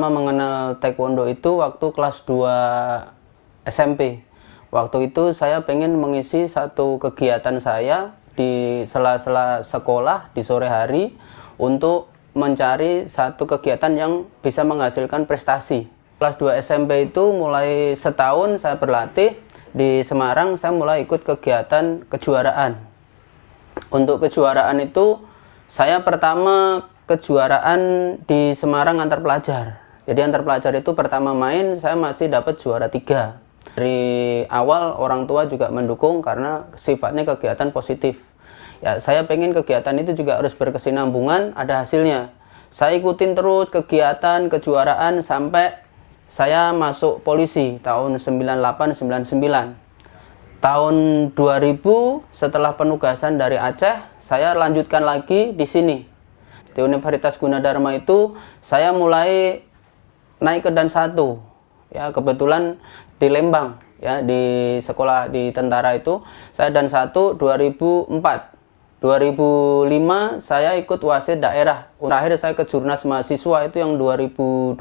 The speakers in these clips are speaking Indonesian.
pertama mengenal taekwondo itu waktu kelas 2 SMP. Waktu itu saya pengen mengisi satu kegiatan saya di sela-sela sekolah di sore hari untuk mencari satu kegiatan yang bisa menghasilkan prestasi. Kelas 2 SMP itu mulai setahun saya berlatih di Semarang, saya mulai ikut kegiatan kejuaraan. Untuk kejuaraan itu saya pertama kejuaraan di Semarang antar pelajar. Jadi antar pelajar itu pertama main saya masih dapat juara 3. Dari awal orang tua juga mendukung karena sifatnya kegiatan positif. Ya, saya pengen kegiatan itu juga harus berkesinambungan, ada hasilnya. Saya ikutin terus kegiatan kejuaraan sampai saya masuk polisi tahun 98-99. Tahun 2000 setelah penugasan dari Aceh, saya lanjutkan lagi di sini. Di Universitas Gunadarma itu saya mulai naik ke Dan 1. Ya, kebetulan di Lembang ya, di sekolah di tentara itu saya Dan 1 2004. 2005 saya ikut wasit daerah. Terakhir saya ke Jurnas mahasiswa itu yang 2002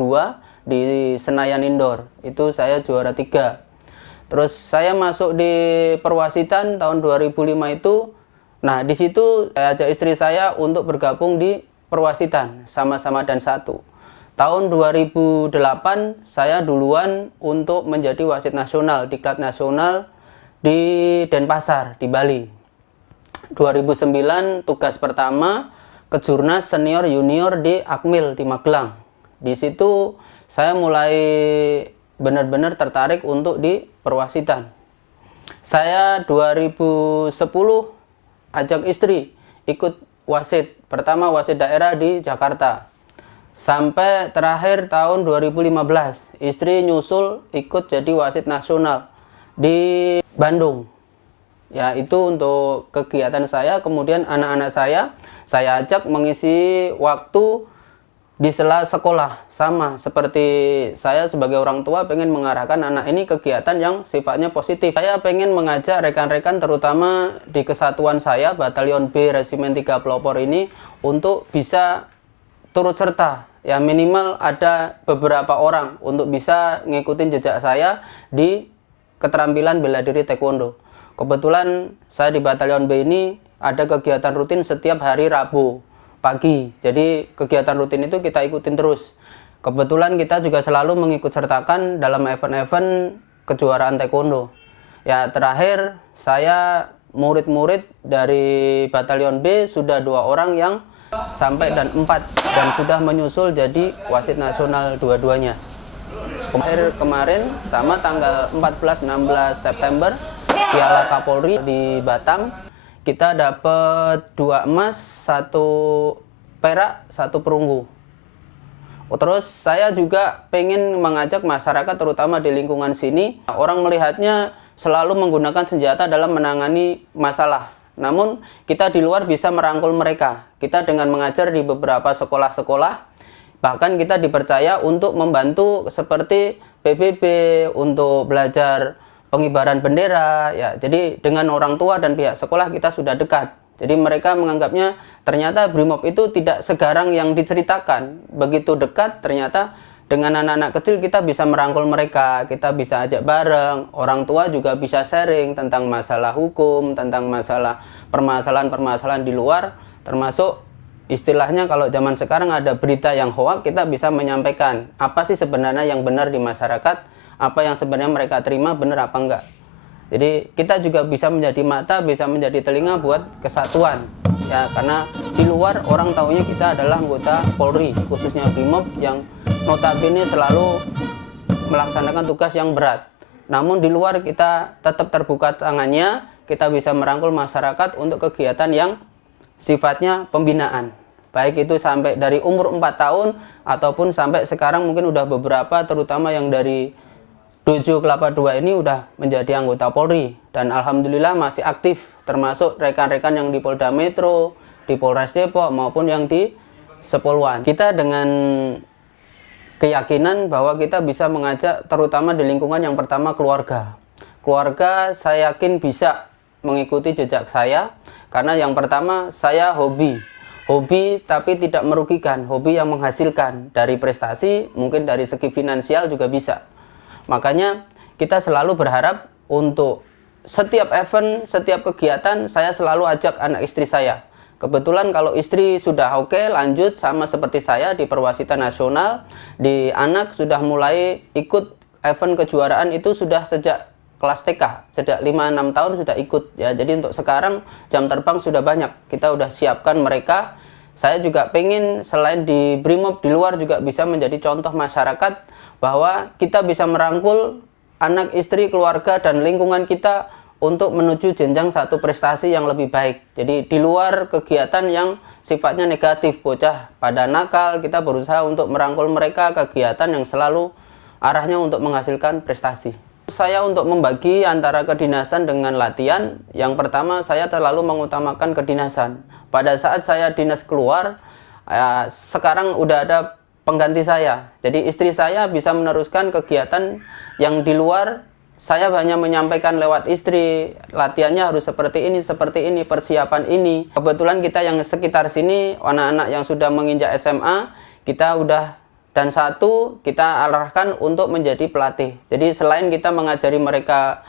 di Senayan Indoor. Itu saya juara 3. Terus saya masuk di perwasitan tahun 2005 itu. Nah, di situ saya ajak istri saya untuk bergabung di perwasitan sama-sama Dan 1. Tahun 2008 saya duluan untuk menjadi wasit nasional, diklat nasional di Denpasar, di Bali. 2009 tugas pertama ke Jurnas senior junior di Akmil di Magelang. Di situ saya mulai benar-benar tertarik untuk di perwasitan. Saya 2010 ajak istri ikut wasit, pertama wasit daerah di Jakarta. Sampai terakhir tahun 2015, istri nyusul ikut jadi wasit nasional di Bandung. Ya, itu untuk kegiatan saya. Kemudian anak-anak saya ajak mengisi waktu di sela sekolah. Sama seperti saya sebagai orang tua pengen mengarahkan anak ini kegiatan yang sifatnya positif. Saya pengen mengajak rekan-rekan terutama di kesatuan saya, Batalion B Resimen 3 Pelopor ini untuk bisa turut serta. Ya, minimal ada beberapa orang untuk bisa ngikutin jejak saya di keterampilan bela diri taekwondo. Kebetulan saya di Batalion B ini ada kegiatan rutin setiap hari Rabu pagi. Jadi kegiatan rutin itu kita ikutin terus. Kebetulan kita juga selalu mengikut sertakan dalam event-event kejuaraan taekwondo. Ya, terakhir saya murid-murid dari Batalion B sudah 2 orang yang sampai Dan 4 dan sudah menyusul jadi wasit nasional dua-duanya. Kemarin sama tanggal 14-16 September Piala Kapolri di Batam, kita dapat 2 emas, 1 perak, 1 perunggu. Terus saya juga pengen mengajak masyarakat terutama di lingkungan sini, orang melihatnya selalu menggunakan senjata dalam menangani masalah. Namun kita di luar bisa merangkul mereka. Kita dengan mengajar di beberapa sekolah-sekolah, bahkan kita dipercaya untuk membantu seperti PBB untuk belajar pengibaran bendera. Ya, jadi dengan orang tua dan pihak sekolah kita sudah dekat. Jadi mereka menganggapnya ternyata BRIMOB itu tidak segarang yang diceritakan. Begitu dekat ternyata dengan anak-anak kecil kita bisa merangkul mereka, kita bisa ajak bareng, orang tua juga bisa sharing tentang masalah hukum, tentang masalah permasalahan-permasalahan di luar, termasuk istilahnya kalau zaman sekarang ada berita yang hoax, kita bisa menyampaikan apa sih sebenarnya yang benar di masyarakat, apa yang sebenarnya mereka terima benar apa enggak. Jadi kita juga bisa menjadi mata, bisa menjadi telinga buat kesatuan. Ya, karena di luar orang taunya kita adalah anggota Polri, khususnya BRIMOB yang notabene selalu melaksanakan tugas yang berat. Namun di luar kita tetap terbuka tangannya, kita bisa merangkul masyarakat untuk kegiatan yang sifatnya pembinaan. Baik itu sampai dari umur 4 tahun ataupun sampai sekarang mungkin udah beberapa, terutama yang dari Dojo Kelapa II ini udah menjadi anggota Polri. Dan alhamdulillah masih aktif, termasuk rekan-rekan yang di Polda Metro, di Polres Depok maupun yang di Sepoluan. Kita dengan keyakinan bahwa kita bisa mengajak terutama di lingkungan yang pertama keluarga. Keluarga saya yakin bisa mengikuti jejak saya karena yang pertama saya hobi hobi tapi tidak merugikan, hobi yang menghasilkan dari prestasi, mungkin dari segi finansial juga bisa. Makanya kita selalu berharap untuk setiap event, setiap kegiatan saya selalu ajak anak istri saya. Kebetulan kalau istri sudah oke, lanjut sama seperti saya di perwasitan nasional, di anak sudah mulai ikut event kejuaraan itu sudah sejak kelas TK, sejak 5-6 tahun sudah ikut ya. Jadi untuk sekarang jam terbang sudah banyak, kita udah siapkan mereka. Saya juga pengen selain di Brimob di luar juga bisa menjadi contoh masyarakat bahwa kita bisa merangkul anak, istri, keluarga dan lingkungan kita untuk menuju jenjang satu prestasi yang lebih baik. Jadi di luar kegiatan yang sifatnya negatif, bocah pada nakal, kita berusaha untuk merangkul mereka kegiatan yang selalu arahnya untuk menghasilkan prestasi. Saya untuk membagi antara kedinasan dengan latihan, yang pertama saya selalu mengutamakan kedinasan. Pada saat saya dinas keluar, sekarang udah ada pengganti saya. Jadi istri saya bisa meneruskan kegiatan yang di luar. Saya hanya menyampaikan lewat istri, latihannya harus seperti ini, persiapan ini. Kebetulan kita yang sekitar sini, anak-anak yang sudah menginjak SMA, kita udah dan satu kita arahkan untuk menjadi pelatih. Jadi selain kita mengajari mereka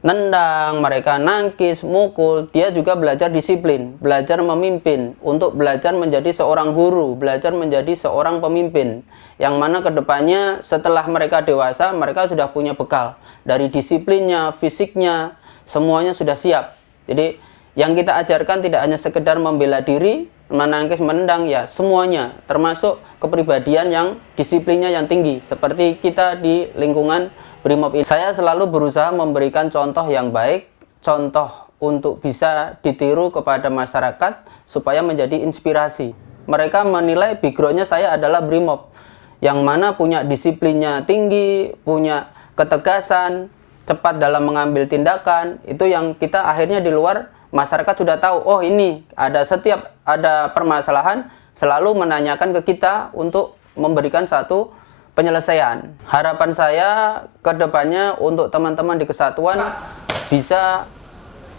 nendang, mereka nangkis, mukul, dia juga belajar disiplin, belajar memimpin, untuk belajar menjadi seorang guru, belajar menjadi seorang pemimpin. Yang mana kedepannya setelah mereka dewasa, mereka sudah punya bekal. Dari disiplinnya, fisiknya, semuanya sudah siap. Jadi yang kita ajarkan tidak hanya sekedar membela diri, menangkis, menendang, ya semuanya, termasuk kepribadian yang disiplinnya yang tinggi, seperti kita di lingkungan Brimob ini. Saya selalu berusaha memberikan contoh yang baik, contoh untuk bisa ditiru kepada masyarakat, supaya menjadi inspirasi. Mereka menilai backgroundnya saya adalah Brimob, yang mana punya disiplinnya tinggi, punya ketegasan, cepat dalam mengambil tindakan. Itu yang kita akhirnya di luar masyarakat sudah tahu, oh ini setiap ada permasalahan selalu menanyakan ke kita untuk memberikan satu penyelesaian. Harapan saya ke depannya untuk teman-teman di kesatuan bisa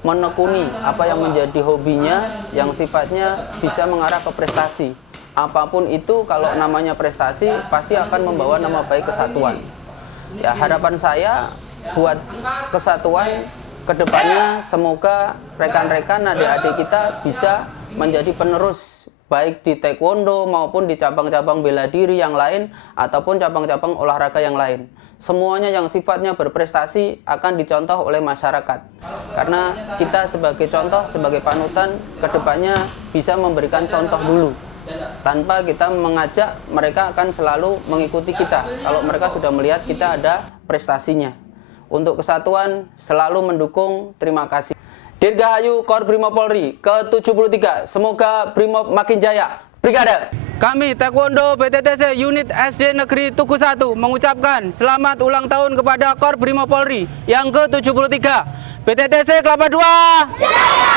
menekuni apa yang menjadi hobinya yang sifatnya bisa mengarah ke prestasi. Apapun itu, kalau namanya prestasi pasti akan membawa nama baik kesatuan. Ya, harapan saya buat kesatuan kedepannya semoga rekan-rekan adik-adik kita bisa menjadi penerus baik di taekwondo maupun di cabang-cabang bela diri yang lain ataupun cabang-cabang olahraga yang lain. Semuanya yang sifatnya berprestasi akan dicontoh oleh masyarakat. Karena kita sebagai contoh, sebagai panutan, kedepannya bisa memberikan contoh dulu. Tanpa kita mengajak, mereka akan selalu mengikuti kita kalau mereka sudah melihat kita ada prestasinya. Untuk kesatuan selalu mendukung. Terima kasih. Dirgahayu Kor Brimob Polri ke-73. Semoga Brimob makin jaya. Brigade. Kami Taekwondo BTTC Unit SD Negeri Tugu 1 mengucapkan selamat ulang tahun kepada Kor Brimob Polri yang ke-73. BTTC Kelapa 2. Jaya!